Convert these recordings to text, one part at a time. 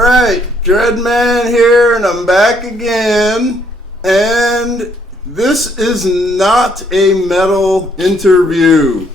Alright, Dreadman here, and I'm back again. And this is not a metal interview.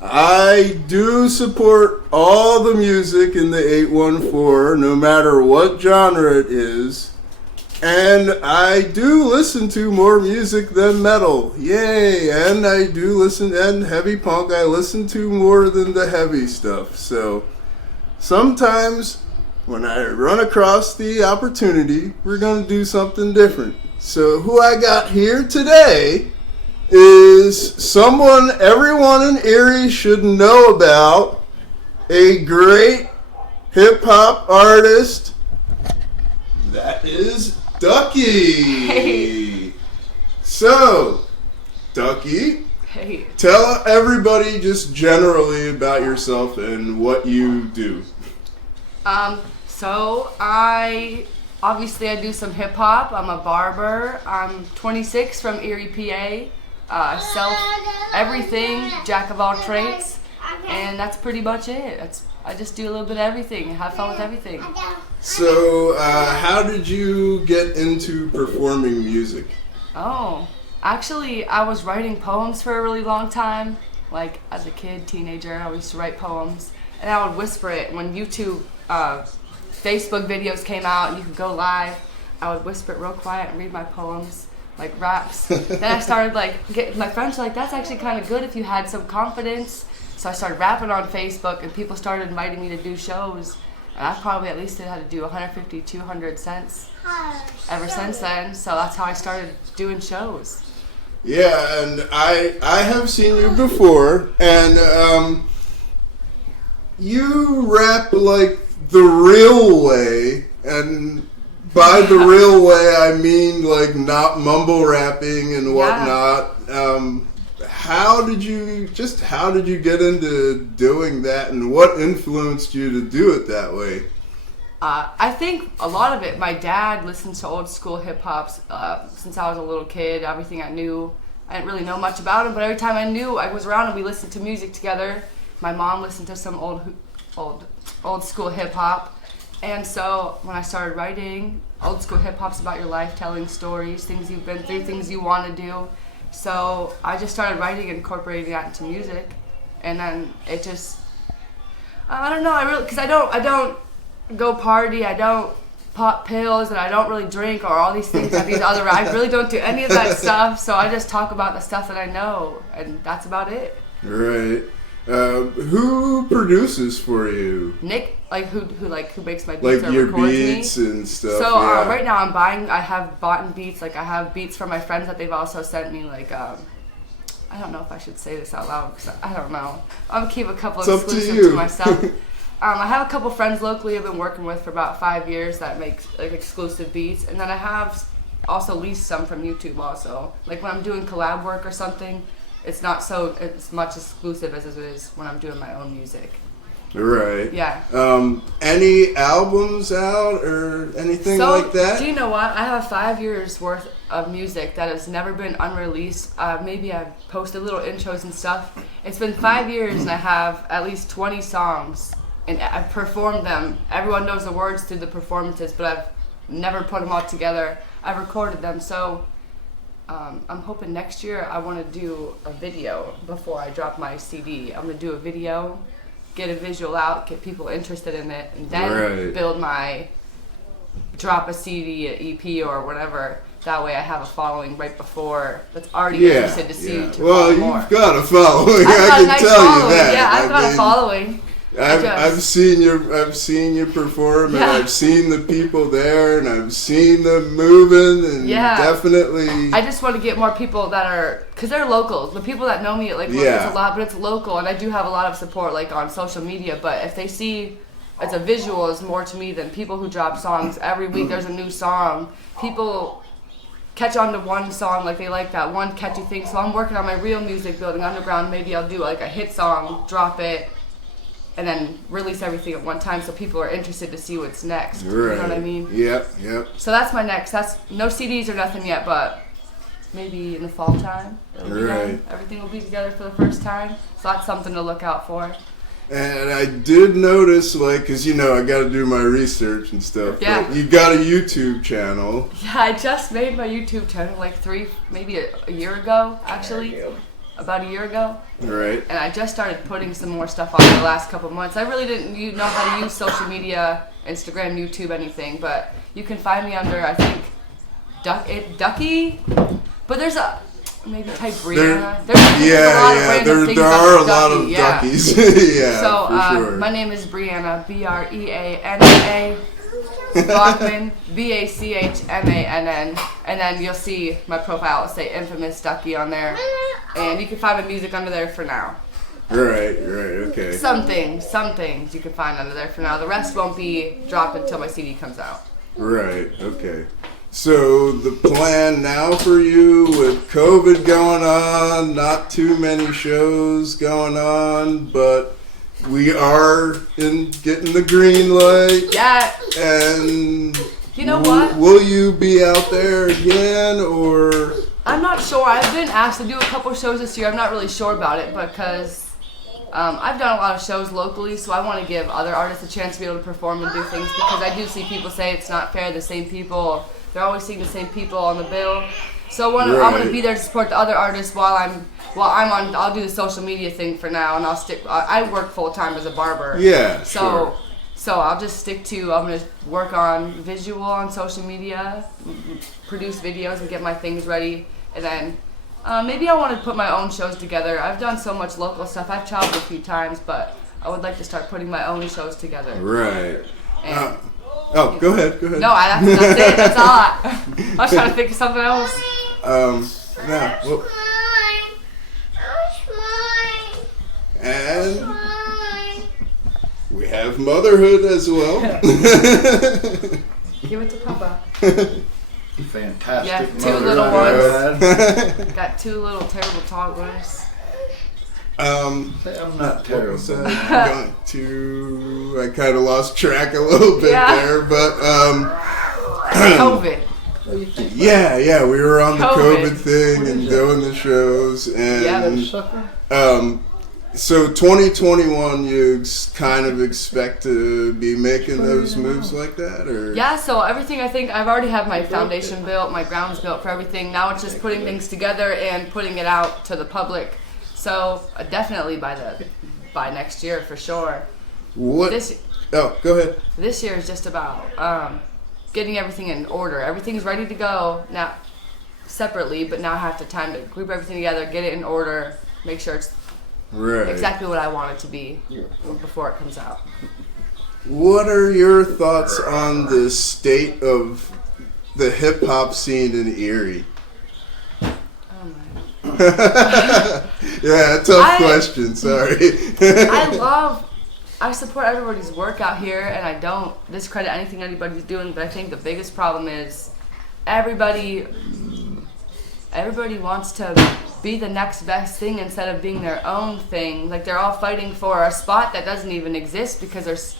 I do support all the music in the 814, no matter what genre it is. And I do listen to more music than metal. Yay! And I do listen, and heavy punk, I listen to more than the heavy stuff. So sometimes when I run across the opportunity, we're going to do something different. So who I got here today is someone everyone in Erie should know about, a great hip-hop artist. That is Ducky. Hey. So, Ducky, Hey. tell everybody just generally about yourself and what you do. So I do some hip hop. I'm a barber. I'm 26 from Erie, PA. Self everything, jack of all trades, and that's pretty much it. I just do a little bit of everything. Have fun with everything. So, how did you get into performing music? Oh, actually, I was writing poems for a really long time. Like as a kid, teenager, I used to write poems, and I would whisper it when YouTube. Facebook videos came out and you could go live. I would whisper it real quiet and read my poems, like raps. Then I started my friends were like, that's actually kind of good if you had some confidence. So I started rapping on Facebook and people started inviting me to do shows. And I probably at least had to do 150, 200 cents ever since then. So that's how I started doing shows. Yeah, and I have seen you before, and you rap like the real way, and by the real way I mean like not mumble rapping and whatnot. How did you get into doing that, and what influenced you to do it that way? I think a lot of it, my dad listens to old school hip hops since I was a little kid. Everything I knew, I didn't really know much about him, but every time I was around him, we listened to music together. My mom listened to some old school hip hop, and so when I started writing, old school hip hop's about your life, telling stories, things you've been through, things you want to do. So I just started writing and incorporating that into music, and then it just I don't know, because I don't go party, I don't pop pills, and I don't really drink or all these things that I really don't do any of that stuff. So I just talk about the stuff that I know, and that's about it. Right. Who produces for you? Nick, who makes my beats, like or your records beats me. and stuff. So yeah. right now I have bought beats. Like I have beats from my friends that they've also sent me. Like I don't know if I should say this out loud because I don't know. I'll keep a couple exclusive to myself. I have a couple friends locally I've been working with for about 5 years that make like exclusive beats, and then I have also leased some from YouTube also. Like when I'm doing collab work or something, it's not so as much exclusive as it is when I'm doing my own music. Right. Yeah. Any albums out or anything like that? Do you know what? I have 5 years worth of music that has never been unreleased. Maybe I've posted little intros and stuff. It's been 5 years and I have at least 20 songs, and I've performed them. Everyone knows the words through the performances, but I've never put them all together. I've recorded them, so I'm hoping next year I want to do a video before I drop my CD. I'm going to do a video, get a visual out, get people interested in it, and then drop a CD, an EP, or whatever. That way I have a following right before that's already interested to see to well, more. You've got a following. I've got I a can nice tell following. you that. Yeah, I've got a following. I've seen you perform, and I've seen the people there, and I've seen them moving, and definitely. I just want to get more people that are, because they're locals. The people that know me, it's a lot, but it's local, and I do have a lot of support, like on social media. But if they see it's a visual, is more to me than people who drop songs every week. There's a new song. People catch on to one song, like they like that one catchy thing. So I'm working on my real music, building underground. Maybe I'll do like a hit song, drop it, and then release everything at one time so people are interested to see what's next. Right. You know what I mean? Yep. So that's my next. That's no CDs or nothing yet, but maybe in the fall time. It'll be done. Everything will be together for the first time. So that's something to look out for. And I did notice, like, because, I got to do my research and stuff. Yeah. But you got a YouTube channel. Yeah, I just made my YouTube channel like maybe a year ago, actually. About a year ago. Right. And I just started putting some more stuff on the last couple months. I really didn't know how to use social media, Instagram, YouTube, anything. But you can find me under, I think, Ducky. But there's maybe type Brianna. There are a lot of duckies. Yeah, so for sure. My name is Brianna, Breanna Bachmann, Bachmann, and then you'll see my profile will say Infamous Ducky on there, and you can find my music under there for now. Right, okay. Some things you can find under there for now. The rest won't be dropped until my CD comes out. Right, okay. So the plan now for you with COVID going on, not too many shows going on, but we are getting the green light. Yeah. And you know what? Will you be out there again, or? I'm not sure. I've been asked to do a couple shows this year. I'm not really sure about it because I've done a lot of shows locally, so I want to give other artists a chance to be able to perform and do things because I do see people say it's not fair. The same people. They're always seeing the same people on the bill. So I'm going to be there to support the other artists while I'm on. I'll do the social media thing for now, and I'll stick. I work full time as a barber. Yeah. So I'll just stick to. I'm going to work on visual on social media, produce videos, and get my things ready, and then maybe I want to put my own shows together. I've done so much local stuff. I've traveled a few times, but I would like to start putting my own shows together. Right. And, go ahead. No, that's it. That's all. I was trying to think of something else. And we have motherhood as well. Give it to Papa. Fantastic. Yeah, two little ones. Got two little terrible toddlers. I'm not terrible. I kind of lost track a little bit there, but COVID. Yeah, we were on the COVID thing and doing the shows, and so 2021, you kind of expect to be making those moves like that, or? Yeah, so everything, I think I've already have my foundation built, my grounds built for everything. Now it's just putting things together and putting it out to the public. So definitely by next year for sure. What? Go ahead. This year is just about getting everything in order. Everything's ready to go now, separately, but now I have time to group everything together, get it in order, make sure it's exactly what I want it to be before it comes out. What are your thoughts on the state of the hip hop scene in Erie? Yeah, tough question. Sorry. I support everybody's work out here, and I don't discredit anything anybody's doing. But I think the biggest problem is everybody wants to be the next best thing instead of being their own thing. Like they're all fighting for a spot that doesn't even exist because there's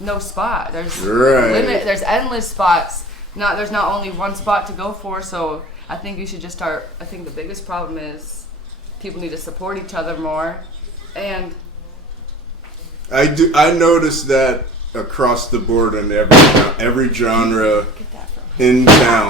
no spot. There's limit. There's endless spots. There's not only one spot to go for. So I think you should just start. I think the biggest problem is people need to support each other more, and I noticed that across the board in every genre in town,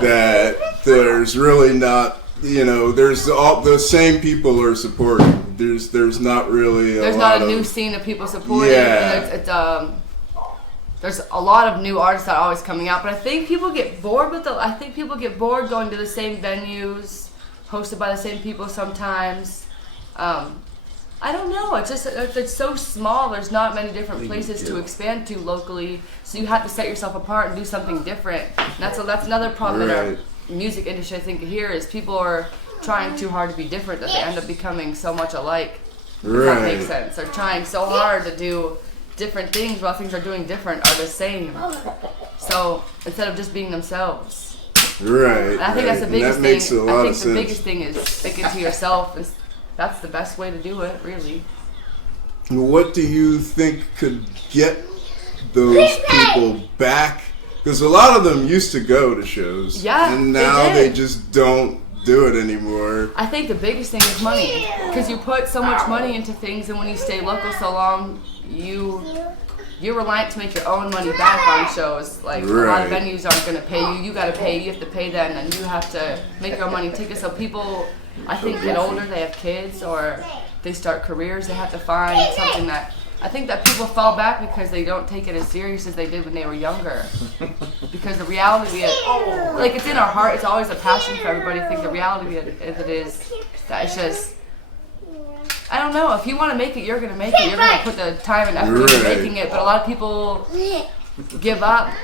that there's really not, there's all the same people are supporting. There's not really there's not a new scene of people supporting. Yeah. There's a lot of new artists that are always coming out, but I think people get bored going to the same venues, hosted by the same people sometimes. I don't know. It's so small. There's not many different places to expand to locally, so you have to set yourself apart and do something different. And that's another problem in our music industry. I think here is people are trying too hard to be different that they end up becoming so much alike. If that makes sense. They're trying so hard to do different things while things are doing different are the same. So instead of just being themselves. Right. And I think that's the biggest thing. Makes a lot I think of the sense. biggest thing is sticking to yourself. And that's the best way to do it, really. What do you think could get those people back? Because a lot of them used to go to shows, Yeah, and now they just don't do it anymore. I think the biggest thing is money, because you put so much money into things, and when you stay local so long, you're reliant to make your own money back on shows. Like, a lot of venues aren't going to pay you. You got to pay. You have to pay them, and you have to make your own money tickets. So people, I think, get older. They have kids or they start careers. They have to find something that. I think that people fall back because they don't take it as serious as they did when they were younger. Because the reality of, like, it's in our heart. It's always a passion for everybody. I think the reality of it is that it's just. I don't know. If you want to make it, you're going to make it. You're going to put the time and effort into making it. But a lot of people give up,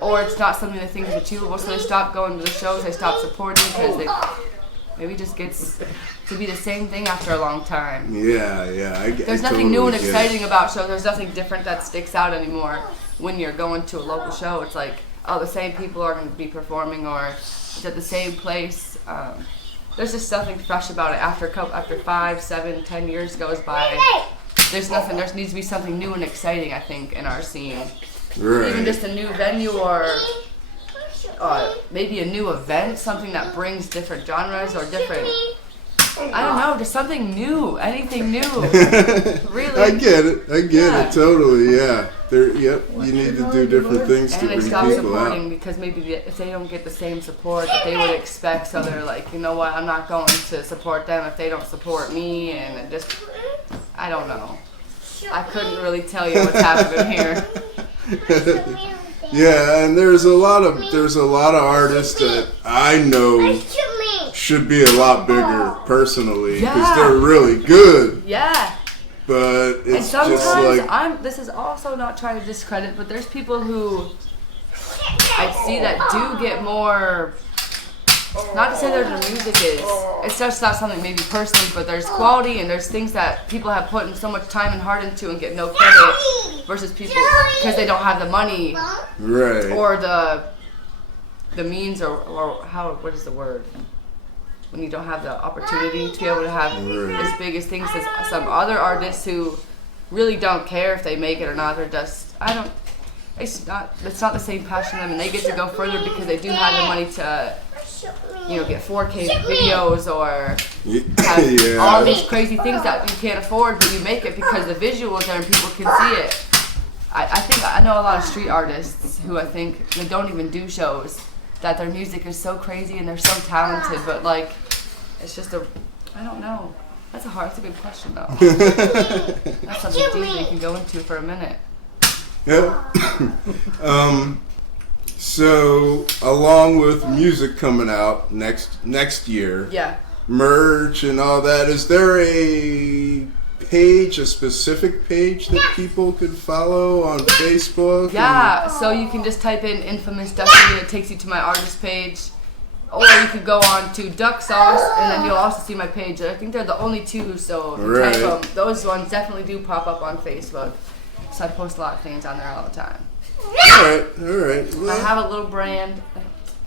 or it's not something they think is achievable, so they stop going to the shows. They stop supporting because they maybe just gets to be the same thing after a long time. Yeah. There's nothing new and exciting about shows. There's nothing different that sticks out anymore when you're going to a local show. It's like, oh, the same people are going to be performing, or it's at the same place. There's just something fresh about it. After 5, 7, 10 years goes by, there's nothing. There needs to be something new and exciting, I think, in our scene. Right. Even just a new venue, or maybe a new event, something that brings different genres or different. I don't know, just something new, anything new. Really. I get it totally. Yeah. You need to do different things to bring people out. And they stop supporting out. because maybe if they don't get the same support that they would expect, so they're like, you know what, I'm not going to support them if they don't support me, and it just, I don't know. I couldn't really tell you what's happening here. Yeah, and there's a lot of artists that I know should be a lot bigger personally, because they're really good. Yeah. But it's and just like, this is also not trying to discredit, but there's people who I see that do get more. Not to say that their music is. It's just not something maybe personally, but there's quality and there's things that people have put in so much time and heart into and get no credit, versus people because they don't have the money, right, or the means, or how, what is the word? When you don't have the opportunity to be able to have as big as things as some other artists who really don't care if they make it or not. They're just, it's not the same passion to them, and they get to go further because they do have the money to, get 4K videos or have all these crazy things that you can't afford, but you make it because the visuals there and people can see it. I think I know a lot of street artists who I think they don't even do shows, that their music is so crazy and they're so talented, but like, it's just I don't know. That's a good question though. That's something deep you can go into for a minute. Yep. So along with music coming out next year, merch and all that, is there a specific page that people could follow on Facebook? Yeah, so you can just type in Infamous Ducky and it takes you to my artist page. Or you could go on to Duck Sauce and then you'll also see my page. I think they're the only two, so if you type them, those ones definitely do pop up on Facebook. So I post a lot of things on there all the time. Alright. Well, I have a little brand.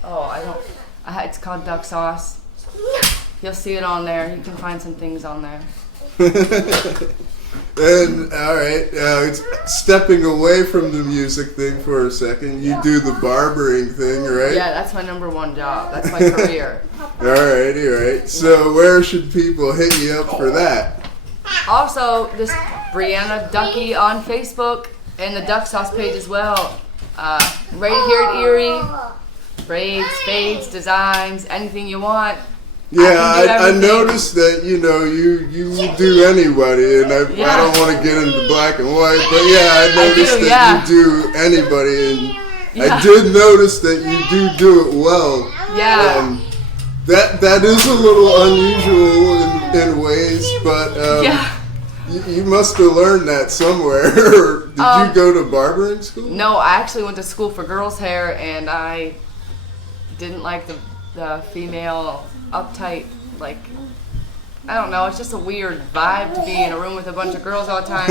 It's called Duck Sauce. You'll see it on there. You can find some things on there. And it's stepping away from the music thing for a second. You do the barbering thing, right? Yeah, that's my number one job. That's my career. Alright. So where should people hit you up for that? Also, just Brianna Ducky on Facebook and the Duck Sauce page as well. Right here at Erie, braids, fades, designs, anything you want. Yeah, I noticed that, you will do anybody, and I don't want to get into black and white, but I noticed that you do anybody, and I did notice that you do it well. Yeah. That is a little unusual in ways, but you must have learned that somewhere. Did you go to barbering school? No, I actually went to school for girls' hair, and I didn't like the female uptight, like, I don't know, it's just a weird vibe to be in a room with a bunch of girls all the time.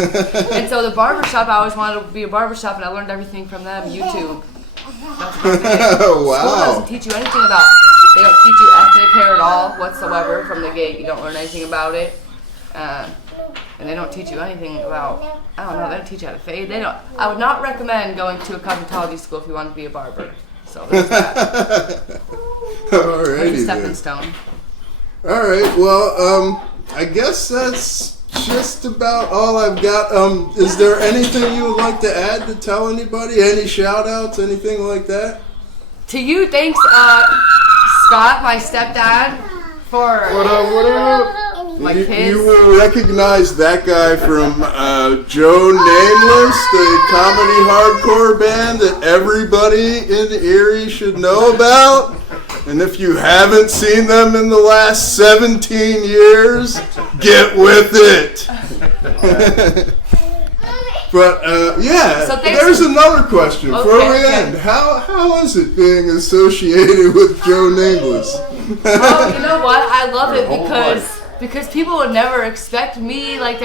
And so the barbershop, I always wanted to be a barbershop, and I learned everything from them. YouTube. That's about it. Wow. School doesn't teach you anything about, they don't teach you ethnic hair at all whatsoever from the gate. You don't learn anything about it. And they don't teach you anything about, I don't know, they don't teach you how to fade. I would not recommend going to a cosmetology school if you want to be a barber. So there's that. Alrighty, like a stepping stone. All right. Well, I guess that's just about all I've got. Is there anything you would like to add to tell anybody? Any shout outs, anything like that? To you, thanks, Scott, my stepdad, for What up? my kids. You will recognize that guy from Joe Nameless, the comedy hardcore band that everybody in Erie should know about. And if you haven't seen them in the last 17 years, get with it. But yeah, So there's another question before we Okay. end. How is it being associated with Joe Nameless? Oh, you know what? I love it whole because people would never expect me, like,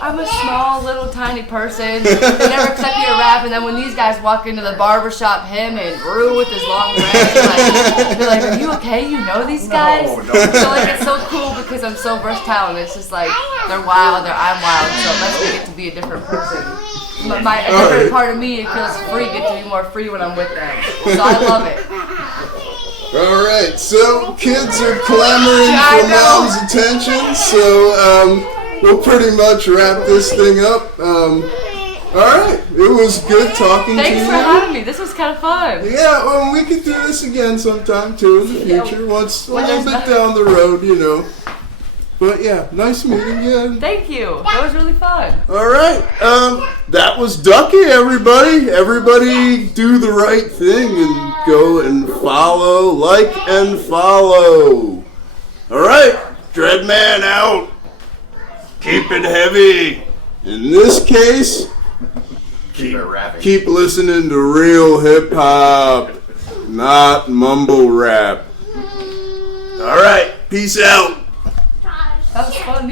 I'm a small, little, tiny person. They never expect me to rap, and then when these guys walk into the barber shop, him and Rue with his long dreads, they're like, are you okay? You know these guys? No. So, like, it's so cool because I'm so versatile, and it's just like, they're wild, I'm wild, so it lets me get to be a different person. A different part of me, it feels free, get to be more free when I'm with them. So I love it. All right, so kids are clamoring I for know. mom's attention, so we'll pretty much wrap this thing up. All right, it was good talking to you. Thanks for having me. This was kind of fun. Yeah, well, we could do this again sometime too in the future, once a When little there's bit down the road, you know. But yeah, nice meeting you. Thank you. That was really fun. All right, that was Ducky, everybody. Everybody do the right thing and go and follow, like and follow. All right, Dreadman out. Keep it heavy. In this case, Keep it rapping. keep listening to real hip hop, not mumble rap. All right, peace out. That was fun.